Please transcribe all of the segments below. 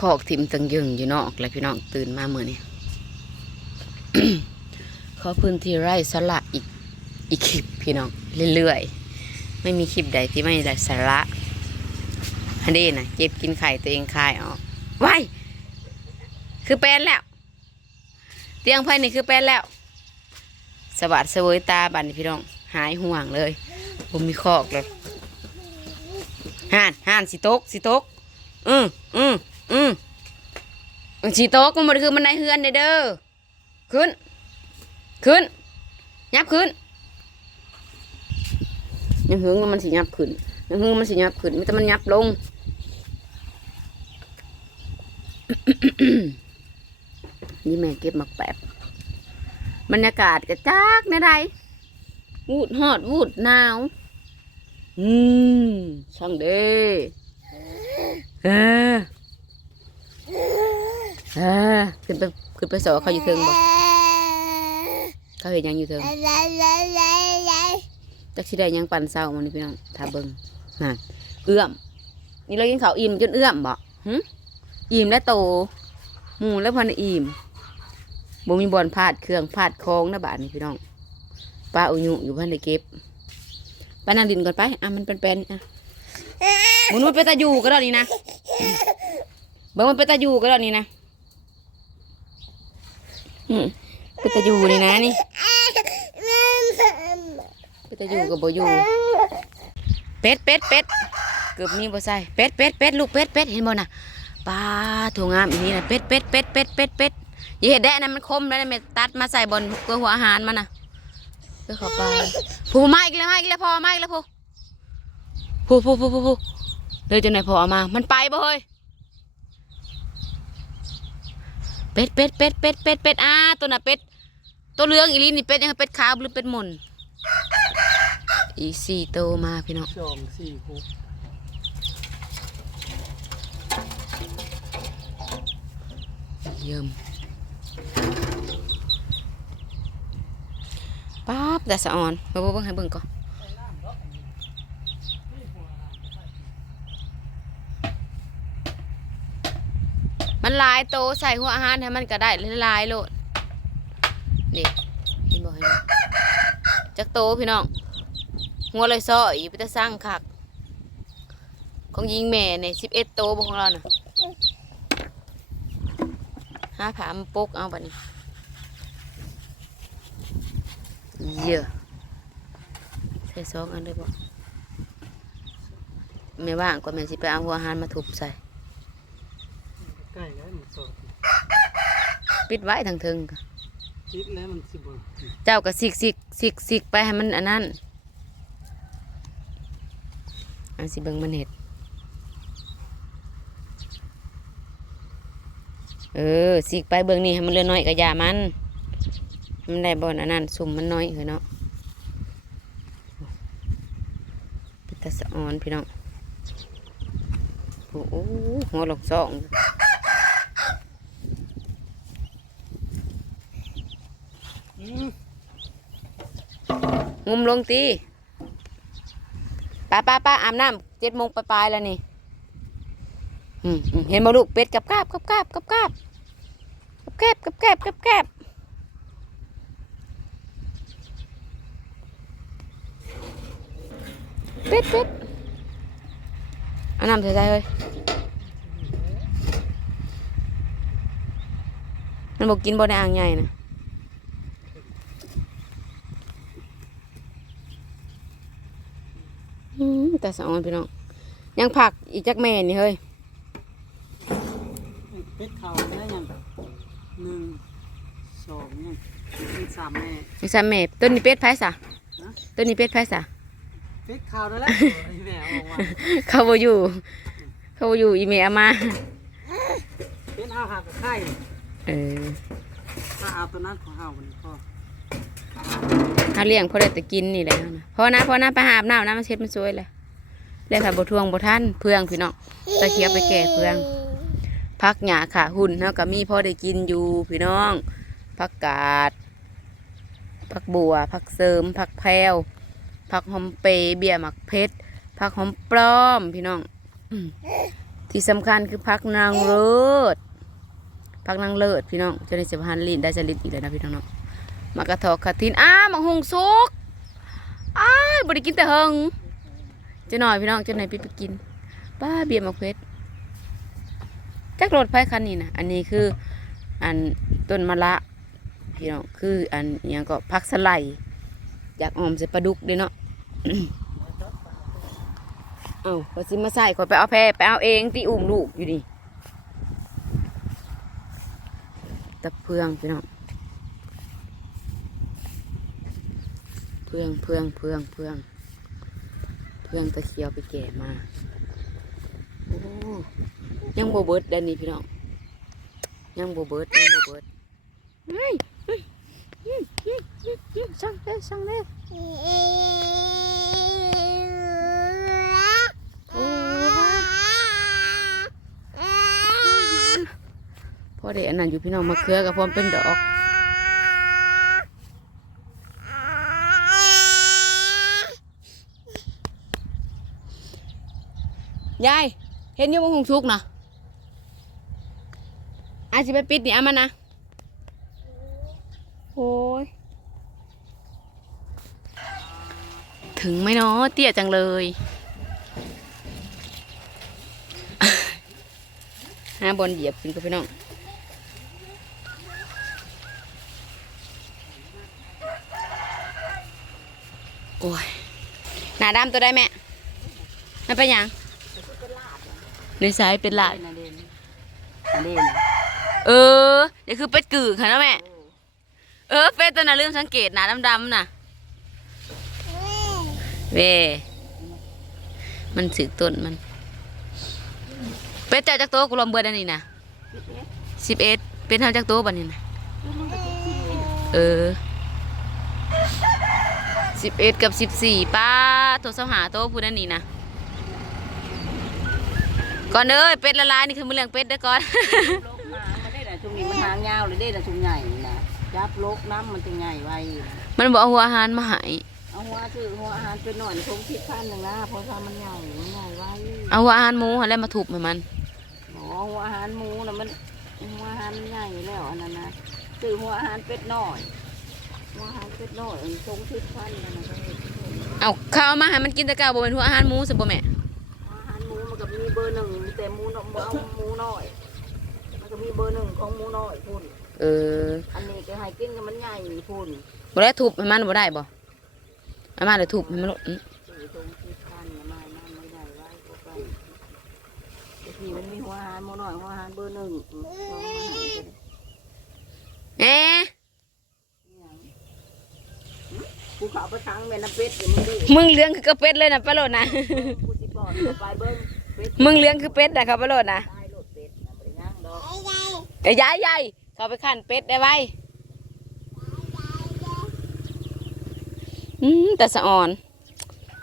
คอกทิมตังยึงอยู่นอกแล้วพี่น้องตื่นมาเมื่อนี้ขอพื้นที่ไร่สละอีกอีกคลิปพี่น้องเรื่อยๆไม่มีคลิปใดที่ไม่ได้สาระฮันดีนะเจ็บกินไข่ตัวเองคายออกว้ายคือเป็นแล้ว เตียงไพ่นี่คือเป็นแล้ว สวัสดเสวยตาบันพี่น้อง หายห่วงเลย ผมมีคอกเลยห่านห่านสิตกสิตกอืมอืม อืมสิตกมันบ่ได้คือมันในเฮือนเด้อเด้อขึ้น ขึ้น ยับขึ้นยังหึงมันสิยับขึ้นยังหึงมันสิยับขึ้นมิแต่มันยับลงนี่แม่เก็บมักแปบบรรยากาศกระจาก ในใดวูดฮอดวูดหนาว อืม ช่างเด้เออ ออขึ้นไปขึ้นไปสอเขาอยู่เทิงบ่เขาเห็นหยังอยู่เทิงจักสิได้หยังปันเศร้ามันนี่พี่น้องถ้าเบิ่งนั่นเอื้อม นี่เรากินข้าวอิ่มจนเอื้อมบ่หึอิ่มและโตหมูแล้วพันอิ่มบ่มีบอลพาดเครื่องพาดคองนะบาดนี่พี่น้องป้าอุยุอยู่พันได้เก็บไปนั่งดินก่อนไปอะมันเป็นๆอะหมุนมันเป็นตาอยู่ก็ได้นี่นะ เบิ่งมันเป็นตาอยู่ก็ได้นี่นะอืมเป็นตาอยู่นี่นะนี่ก็จะอยู่กับบ่อยู่เป็ดเป็ดเป็ดเกือบมีบ่ใส่เป็ดเป็ดเป็ดลูกเป็ดเป็ดเห็นบ่น่ะปลาถั่วงามอีนี้น่ะเป็ดเป็ดเป็ดเป็ดเป็ดเป็ดอย่าเห็ดแดะนะมันคมแล้วนะแม่ตัดมาใส่บนเกลือหัวอาหารมันน่ะเพื่อเข้าไปผู้มาอีกแล้วมาอีกแล้วพอมาอีกแล้วผู้ผู้ผู้ผู้ผู้ผู้เลยจะไหนพอเอามา มันไปบ่เฮ้ย เป็ดเป็ดเป็ดเป็ดเป็ดเป็ดอ่าตัวน่ะเป็ดตัวเหลืองอีลีนี่เป็ดยังไงเป็ดขาวหรือเป็ดหม่นอีกสี่โตวมาพี่น้องสองสี่หกเยี่ยมป๊าบแต่สะออนเบิ่งเบิ่งให้เบิ่งก่อน มันหลายโตใส่หัวอาหารให้มันก็ได้หลายโลดนี่เห็นบ่เห็นจักโตพี่น้องหัวเลยซ้ออีไปแต่สร้างคักของยิงแม่เนี่ยสิบเอ็ดโตบ่ของเราน่ะหาผามาปกเอาบัดนี้เยอะใส่ซองอันเลยบ่แม่ว่างกว่าแม่สิไปเอาหัวอาหารมาทุบใส่ ใกล้แล้วมันสองปิดไว้ทางเทิงค่ะคิดแล้วมันสิบวันเจ้าก็สิกสิกสิกสิกไปให้มันอันนั้นอันสิเบิ่งมันเห็ด เออสิกไปเบิ่งนี่ให้มันเหลือน้อยก็อย่ามัน มันได้บ่อนอันนั้น สุ่มมันน้อยเหรอเนาะเป็นตาสะออนพี่น้อง โอ้โหหัวหลอกซอง งุมลงตีป้าป้าป้าอาบน้ำเจ็ดโมงปลายแล้วนี่เห็นบ่ลูกเป็ดกับกาบกับกาบกับกาบกับแกบกับแกบกับแกบเป็ดเป็ดอาน้ำใส่ใจเลยมันบอกกินบ่ในอ่างใหญ่นะ อืมแต่ สะออนพี่น้องยังผักอีกจักแม่นี่เฮ้ยเป็ดเข่าได้ยังหนึ่งสองยังเป็นสามแม่นี่ซะแม่ต้นนี้เป็ดไผสะฮะต้นนี้เป็ดไผสะเป็ดเข่าได้แล้วไอ้แม่ออกมาเขาบ่อยู่ เขาบ่อยู่อีเมเอามาเป็ดเอาหักกับไข่เออถ้าเอาตัวนั้นของเอามันก็ถ้าเลี้ยงพอได้แต่กินนี่แหละนะพอนะพอนะไปหาอาบน้ำน้ำมันเช็ดมันสวยเลย เลี้ค่ะบ่ทวงบ่ทันเพื่องพี่น้องตะเคียบไปแก่เพื่องพักหญ้าค่ะหุ่นเฮาก็มีพ่อได้กินอยู่พี่น้องผักกาดผักบัวผักเสริมผักแพรวผักหอมเปรย์เบียหมักเพชรผักหอมปลอมพี่น้องที่สำคัญคือพักนางเลิศพักนางเลิศพี่น้องจะได้สิบพันลินได้จะลินอีกแล้วนะพี่น้องเนาะมากระทอกกระทินอ้ามังหงสุกอ้าบริกินแต่เฮง จะหน่อยพี่น้องจะไหนอยไปไปกินป้าเบียร์มาเพชรจักรถไฟคันนี้นะอันนี้คืออันต้นมะละพี่น้องคืออันยังก็พักสไลด์อยากออมใส่ปลาดุกด้วยเนาะเอาพอซิมาใส่ขอไปเอาแพรไปเอาเองที่อุ้มลูกอยู่ดิตะเพืองพี่น้องเพืองเพืองเพืองเพือง เพืองตะเคียวไปแก่มาโอ้ยังโบเบิดเดานนี่พี่น้องยังโบเบิร์ดยังโบเบิดเฮ้ยเฮ้ยเฮ้ยเฮ้ยเฮ้ยเฮ้ยสั่งเด้อสั่งเด้อโอ้พอได้อันนั้นอยู่พี่น้องมาเครือกับพร้อมเป็นดอก ยายเห็นอยู่มังหงชุกนะอาสิไปปิดนี่อามันนะโอ้ยถึงไหมเนาะเตี้ยจังเลยหาบอลเหยียบขึ้นกับพี่น้องโอ้ยหน้าดำตัวได้แม่ไม่เป็นยัง ในสายเป็นหลาดนาเดนนาเดนเออเดี๋ยวคือเป็ดกือค่ะนะแม่ เออเป็ดตัวน่ะลืมสังเกตหน้าดำๆน่ะเว้มันสึกต้นมัน เป็ดเจ้าจักโตกูลอมเบิดอันนี้นะสิบเอ็ดเป็นเท่าจักโตบันนี้นะเออสิบเอ็ดกับสิบสี่ป้าโทรสหาโตพูดอันนี้นะ ก่อนเด้อเป็ดละลายนี่คือมือเรื่องเป็ดเด้อก่อนลกหางมันได้แต่ช่วงนี้มันหางยาวเลยได้แต่ช่วงใหญ่นะจับลกน้ำมันจะใหญ่ไวมันบอกเอาหัวอาหารมาใหายเอาหัวซื้อหัวอาหารเป็นหน่อยคงคิดพันหนึ่งนะเพราะว่ามันใหญ่มันใหญ่ไวเอาหัวอาหารหมูอะไรมาถูกให้มันอ๋อหัวอาหารหมูนะมันหัวอาหารมันใหญ่แล้วอันนั้นนะซื้อหัวอาหารเป็ดหน่อยหัวอาหารเป็ดหน่อยอันคงคิดพันนะนะก็เห็นเอาข้าวมาให้มันกินแต่เก่าบ่เป็นหัวอาหารหมูสิบ่แม่อาหารห มูมันก็มีเบอร์หนึ่งแต่หมูน้อยเอาหมูน้อย มันก็มีเบอร์หนึ่งของหมูน้อยพุ่นเอออันนี้ก็ให้กินกับมันใหญ่พุ่นบ่ได้ทุบให้มันบ่ได้บ่เอามาเดี๋ยวทุบให้มันลดอื้อสี่ตรงที่พันมาน้ำไม่ได้ไว้ก็ไปบางทีมันมีหัวอาหารหมูน้อยหัวอาหารเบอร์หนึ่งอืมลองมาหากันเอ๊ะกูเขาไปทั้งแม่น้ำเป็ดอยู่มึงดิมึงเลี้ยงคือกระเป็ดเลยนะปลาโลดนะ กูสิปอดเข้าไปเบิ้งเป็ด มึงเลี้ยงคือเป็ดนะครับปโลดนะตายโลดนะไปย่างดอกไอ้ยายยายเขาไปขันเป็ดได้ไว้อืมแต่สะอ่อน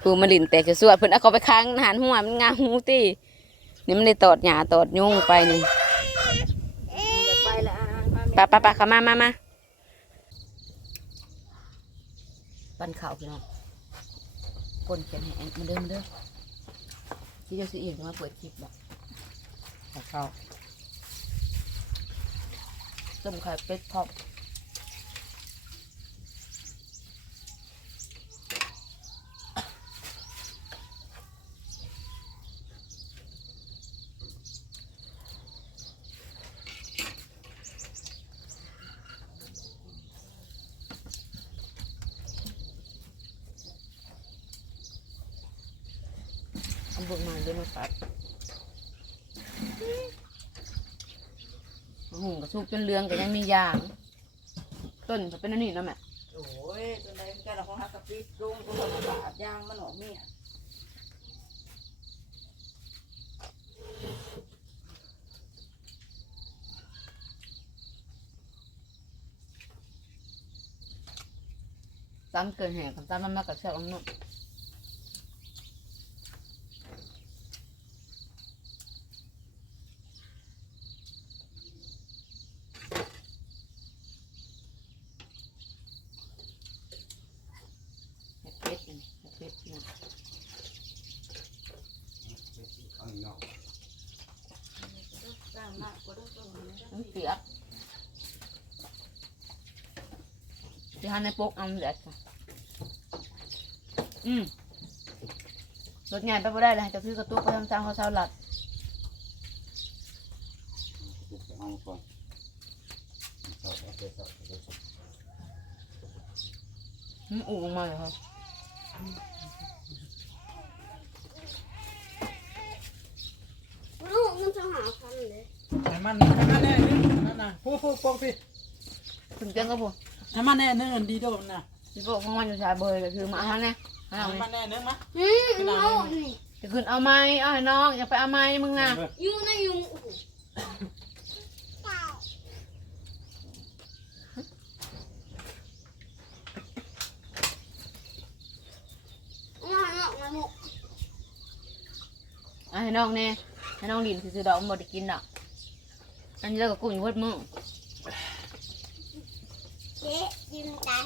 ผูมาลินแตกสวดเพิ่นเอาเขาไปค้างหันหัวมันงาหูตินี่มันได้ตอดหญ้าตอดยุ่งไปนี่ปะปะปะปะเขามามามาปั้นข้าวพี่น้องคนเขียนให้แอนมาเดิมเด้อ ที่เจะสิเอียงมาเปิดคลิปแบบข้าวต้มไข่เป็ดพร้อม เอาบุกมาเดี๋ยวมาตัดหุงกระสุกจนเรืองก็ยังมียาง ต้นก็เป็นอันนี้เนาะแม่โอ้ยจนได้กันละของฮักกะปิลงก็มาบาดยางมันออกเมียซ้ำเกินแห่กับซ้ำมันมากกับเชือกอันนู้นเห็ดเป็ดอันนี้เห็ดเป็ดเนาะ มันเปียก ที่หันในปกเอามันแดดค่ะอืมรถงานไปบ่ได้เลยจะซื้อกระตุกไปทำจางเขาเช้าหลัดเอาก่อนเอาเอาไปเอาไปอืมอู่ลงมาเลยครับลูกมันจะหาพันเลยให้มันให้มันแน่นึงนั่นน่ะพูดพูดปองพี่ ถึงเจ้าก็พูด ให้มันแน่นึงอันดีโดนน่ะพี่บอกของมันอยู่ชายเบยเลยคือมาเอาเนี่ยเอาให้เนี่ยมันแน่นึงมะอืมเอานี่จะขึ้นเอาไม้เอาให้น้องอย่าไปเอาไม้มึงนะยุงนะยุงโอ้โหเอามาเอามาหมกเอาให้น้องเนี่ยให้น้องลินคือซื้อดอกมันบ่ได้กินดอกอันนี้เราก็กุ้งอยู่เวดมือ เจ๊ยืมตา